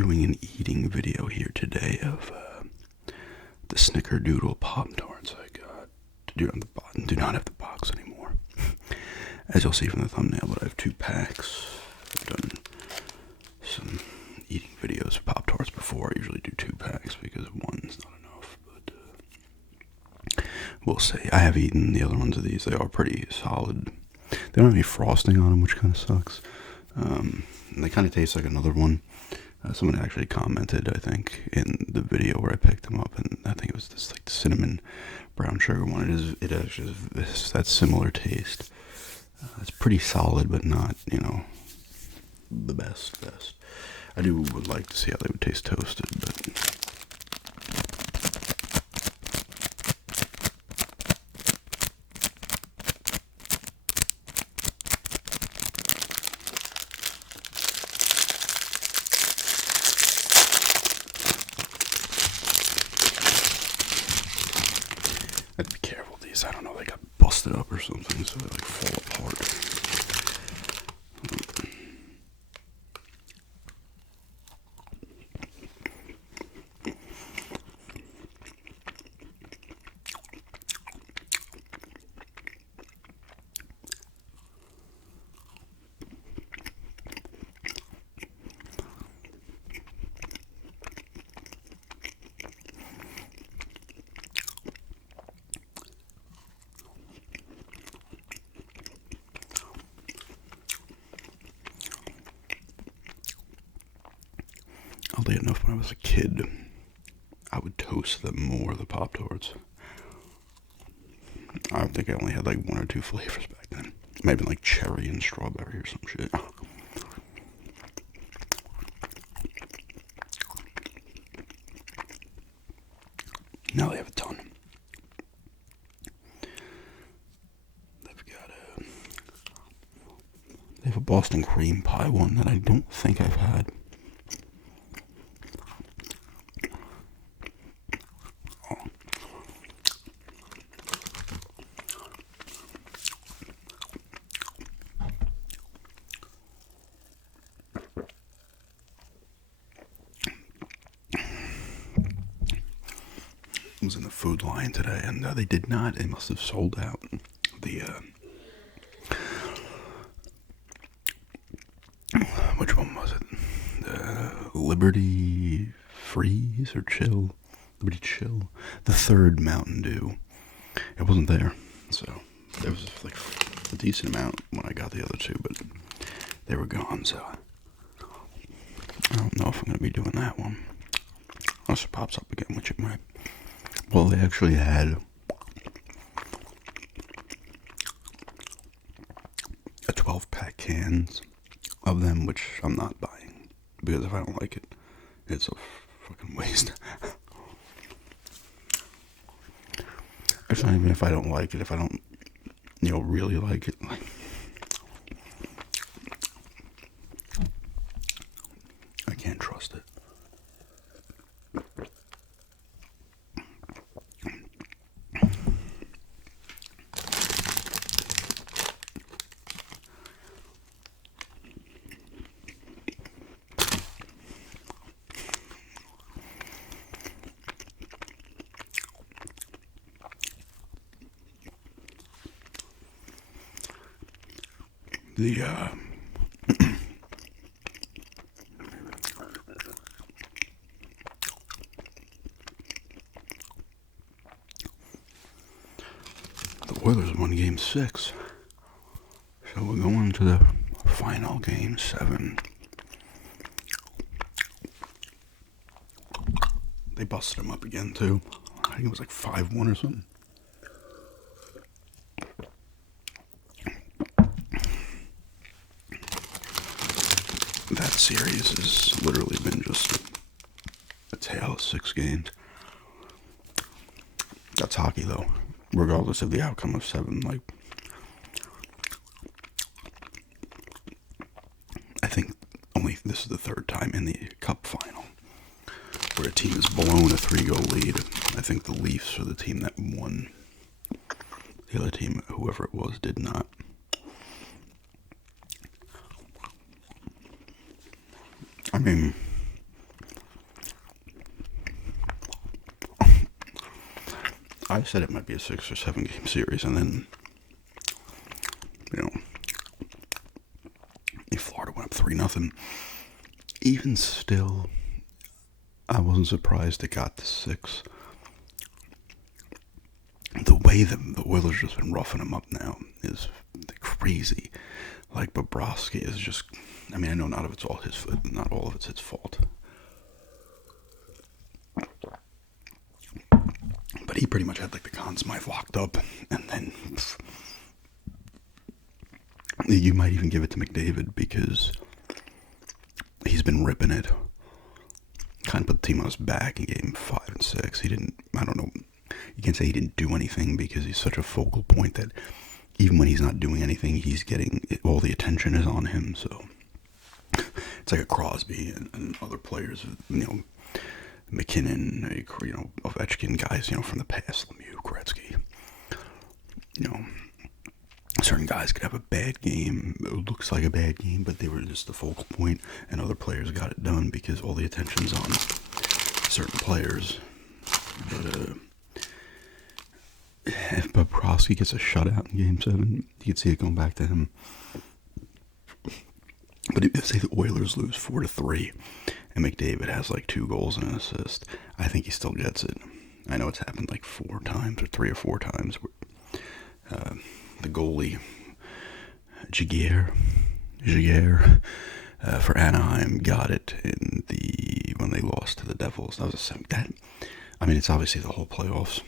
doing an eating video here today of the Snickerdoodle Pop-Tarts I got. Do not have the box anymore. As you'll see from the thumbnail, but I have 2 packs. I've done some eating videos of Pop-Tarts before. I usually do 2 packs because one's not enough, but we'll see. I have eaten the other ones of these. They are pretty solid. They don't have any frosting on them, which kind of sucks. And they kind of taste like another one. Someone actually commented, I think, in the video where I picked them up, and I think it was this like cinnamon brown sugar one. It actually is that similar taste. It's pretty solid, but not, the best. I would like to see how they would taste toasted, but I have to be careful with these. I don't know, they got busted up or something, so they like fall apart. Oddly enough, when I was a kid, I would toast them more, the Pop-Tarts. I think I only had like 1 or 2 flavors back then. Maybe like cherry and strawberry or some shit. Now they have a ton. They have a Boston cream pie one that I don't think I've had. Was in the food line today, and they did not. They must have sold out the which one was it? The Liberty Freeze or Chill? Liberty Chill. The third Mountain Dew. It wasn't there, so there was like a decent amount when I got the other 2, but they were gone. So I don't know if I'm gonna be doing that one. Unless it pops up again, which it might. Well, they actually had a 12-pack cans of them, which I'm not buying, because if I don't like it, it's a fucking waste. It's not even if I don't like it, if I don't, really like it. I can't trust it. The Oilers won Game 6, so we're going to the final Game 7. They busted them up again too. I think it was like 5-1 or something. That series has literally been just a tale of 6 games. That's hockey, though. Regardless of the outcome of 7, I think only this is the 3rd time in the Cup final where a team has blown a 3-goal lead. I think the Leafs are the team that won. The other team, whoever it was, did not. I mean, I said it might be a 6 or 7 game series, and then, you know, if Florida went up 3-0, even still, I wasn't surprised it got to 6. The way the Oilers just been roughing them up now is crazy. Like, Bobrovsky is just, I mean, I know not all of it's his fault. But he pretty much had like the Conn Smythe locked up, and then you might even give it to McDavid because he's been ripping it. Kind of put the team on his back in game 5 and 6. He didn't, I don't know, you can't say he didn't do anything because he's such a focal point that even when he's not doing anything, he's getting, all the attention is on him. So it's like a Crosby and other players, you know, McKinnon, you know, Ovechkin, guys, you know, from the past, Lemieux, Gretzky. You know, certain guys could have a bad game. It looks like a bad game, but they were just the focal point, and other players got it done because all the attention's on certain players. But if Bobrovsky gets a shutout in Game 7, you can see it going back to him. But if say the Oilers lose 4-3, and McDavid has like 2 goals and an assist, I think he still gets it. I know it's happened like 4 times or 3 or 4 times. The goalie, Giguère, for Anaheim got it when they lost to the Devils. That was I mean, it's obviously the whole playoffs.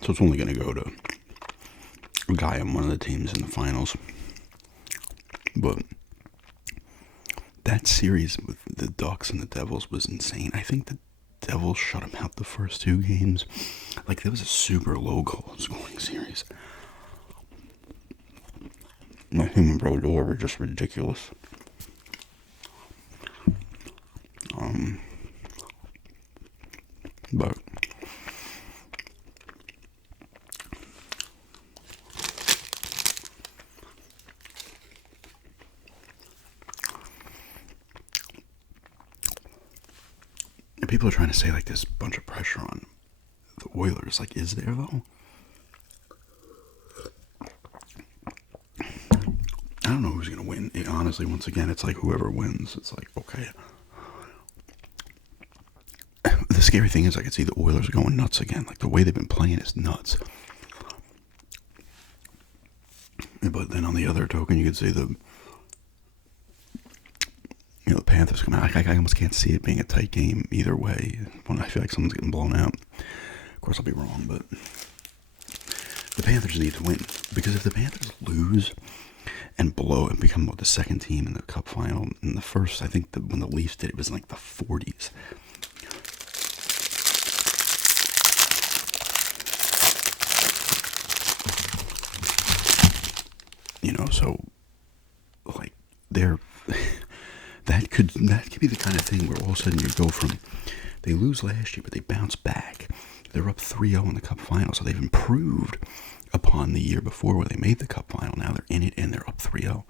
So it's only going to go to a guy on one of the teams in the finals. But that series with the Ducks and the Devils was insane. I think the Devils shut them out the first 2 games. Like, there was a super low goal scoring series. My human road were just ridiculous. But people are trying to say like there's a bunch of pressure on the Oilers. Like, is there though? I don't know who's gonna win. Honestly, once again, it's like whoever wins. It's like, okay. The scary thing is I could see the Oilers going nuts again. Like, the way they've been playing is nuts. But then on the other token, you could see the Panthers coming out. I almost can't see it being a tight game either way. When I feel like someone's getting blown out. Of course, I'll be wrong, but the Panthers need to win. Because if the Panthers lose and blow and become the second team in the Cup final, in the first, I think when the Leafs did it was in like the 40s. You know, so like that could be the kind of thing where all of a sudden you go from, they lose last year but they bounce back. They're up 3-0 in the Cup final, so they've improved upon the year before where they made the Cup final. Now they're in it and they're up 3-0.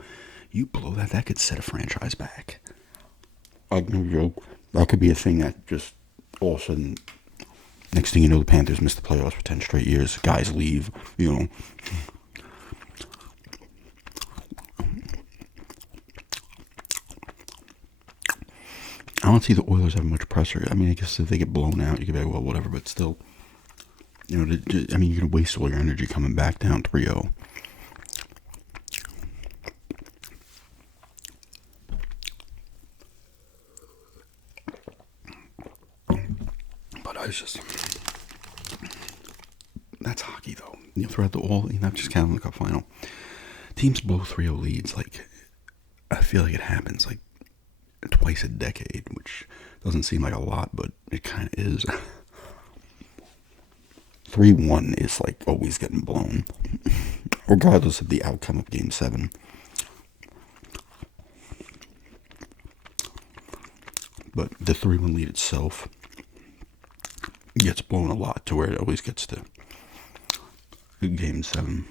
You blow that could set a franchise back. Like, no joke. That could be a thing that just all of a sudden, next thing you know, the Panthers miss the playoffs for 10 straight years. Guys leave, you know. I don't see the Oilers have much pressure. I mean, I guess if they get blown out, you could be like, well, whatever, but still, you know, I mean, you're going to waste all your energy coming back down 3-0. But I was just, that's hockey, though. You know, throughout not just counting the Cup final. Teams blow 3-0 leads, like, I feel like it happens, like, twice a decade, which doesn't seem like a lot, but it kind of is. 3-1 is like always getting blown, regardless of the outcome of Game 7. But the 3-1 lead itself gets blown a lot to where it always gets to Game 7.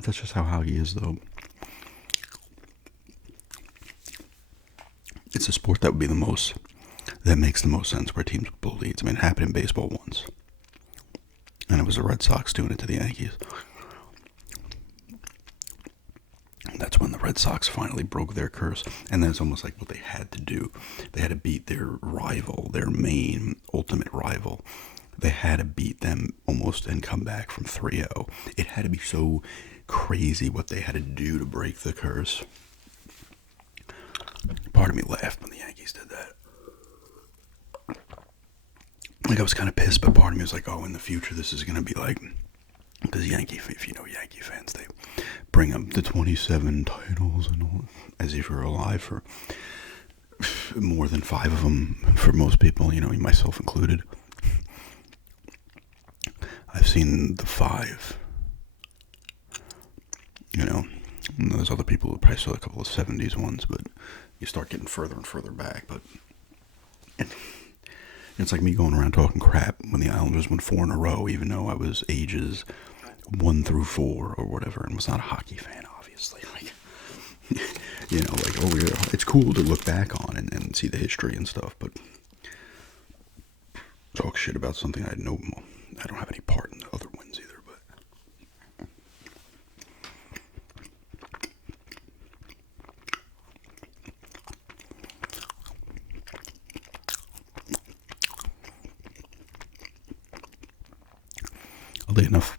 That's just how hockey is, though. the sport that would be the most, that makes the most sense where teams would pull leads? I mean, it happened in baseball once. And it was the Red Sox doing it to the Yankees. That's when the Red Sox finally broke their curse. And that's almost like what they had to do. They had to beat their rival, their main ultimate rival. They had to beat them almost and come back from 3-0. It had to be so crazy what they had to do to break the curse. Part of me laughed when the Yankees did that. Like, I was kind of pissed, but part of me was like, oh, in the future this is going to be like, because if you know Yankee fans, they bring up the 27 titles and all, as if you're alive for more than 5 of them for most people, myself included. I've seen the 5. There's other people who probably saw a couple of 70s ones, but you start getting further and further back. But it's like me going around talking crap when the Islanders won 4 in a row, even though I was ages 1 through 4 or whatever, and was not a hockey fan, obviously. Like, it's cool to look back on and see the history and stuff, but talk shit about something I don't have any part in the other wins either, but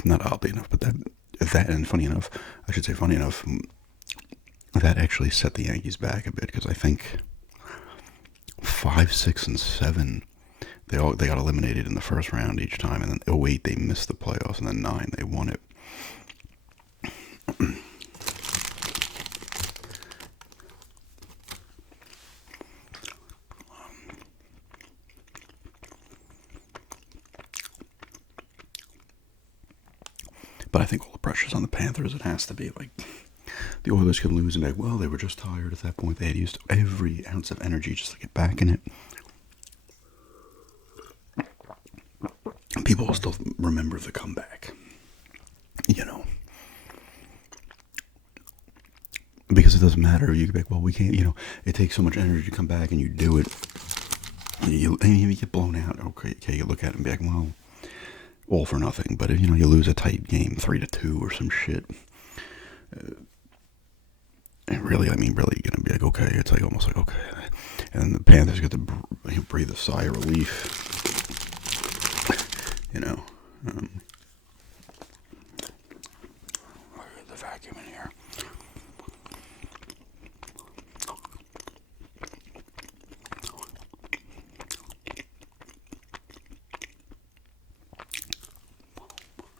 not oddly enough, but that and funny enough, that actually set the Yankees back a bit, because I think 5, 6, and 7, they got eliminated in the first round each time, and then 2008 they missed the playoffs, and then 9 they won it. But I think all the pressure's on the Panthers. It has to be like the Oilers can lose and be like, well, they were just tired at that point. They had used every ounce of energy just to get back in it. People will still remember the comeback, because it doesn't matter. You can be like, well, we can't, it takes so much energy to come back, and you do it. And you get blown out. Okay, you look at it and be like, well, all for nothing. But if, you lose a tight game 3-2 or some shit, really you're gonna be like, okay. It's like almost like, okay. And the Panthers get to breathe a sigh of relief. The vacuum in here.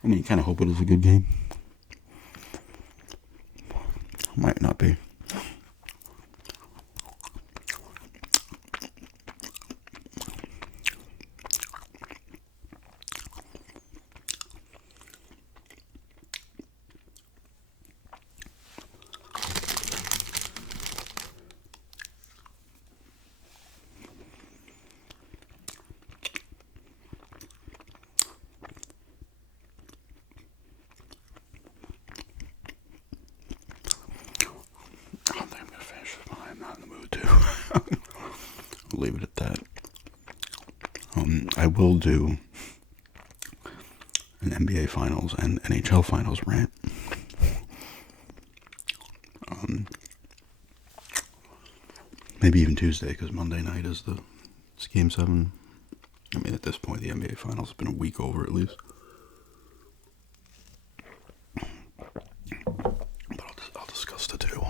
I mean, you kind of hope it is a good game. Might not be. Leave it at that. I will do an NBA Finals and NHL Finals rant. Maybe even Tuesday, because Monday night is it's Game 7. I mean, at this point, the NBA Finals have been a week over at least. But I'll discuss the two.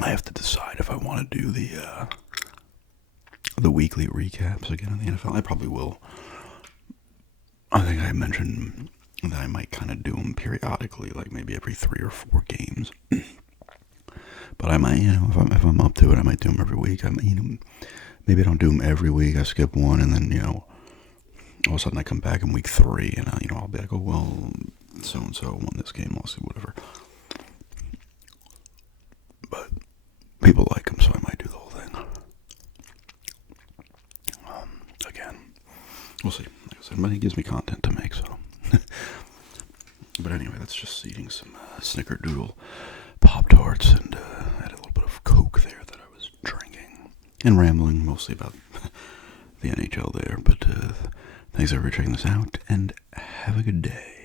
I have to decide if I want to do the weekly recaps again in the NFL. I probably will. I think I mentioned that I might kind of do them periodically, like maybe every 3 or 4 games. But I might, if I'm up to it, I might do them every week. Maybe I don't do them every week. I skip one, and then all of a sudden I come back in week 3, and I'll be like, oh well, so and so won this game, lost it, whatever. But people like them, so I might do the whole thing. Again, we'll see. Like I said, but it gives me content to make, so. But anyway, that's just eating some Snickerdoodle Pop-Tarts and I had a little bit of Coke there that I was drinking and rambling mostly about the NHL there. But thanks everybody for checking this out, and have a good day.